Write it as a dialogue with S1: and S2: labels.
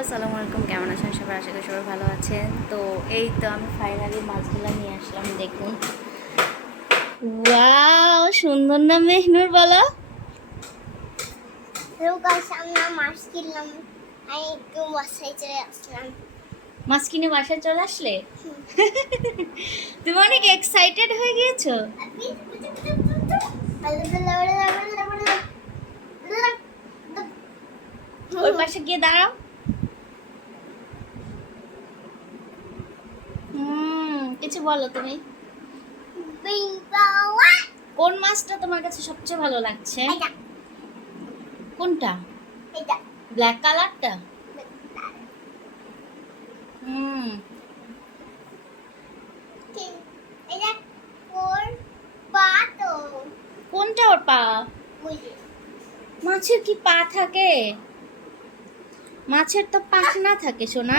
S1: আসসালামু আলাইকুম কেমন আছেন সবাই? আশা করি সবাই ভালো আছেন। তো এই তো আমি ফাইনালি মাছগুলো নিয়ে আসলাম দেখুন। ওয়াও সুন্দর না মেহনুর বলো?
S2: মাছ কিনলাম। আমি একটু বাসায় চলে আসলাম।
S1: মাছ কিনে বাসায় চলে আসলে? তুমি অনেক এক্সাইটেড হয়ে গিয়েছো? ওই পাশে গিয়ে দাঁড়াও হুম কিছু বলো তুমি? কোন মাছটা তোমার কাছে সবচেয়ে ভালো লাগছে? কোনটা? ব্ল্যাক কালারটা হুম। কোনটা ওর পা? মাছের কি পা থাকে? মাছের তো পাখনা থাকে সোনা।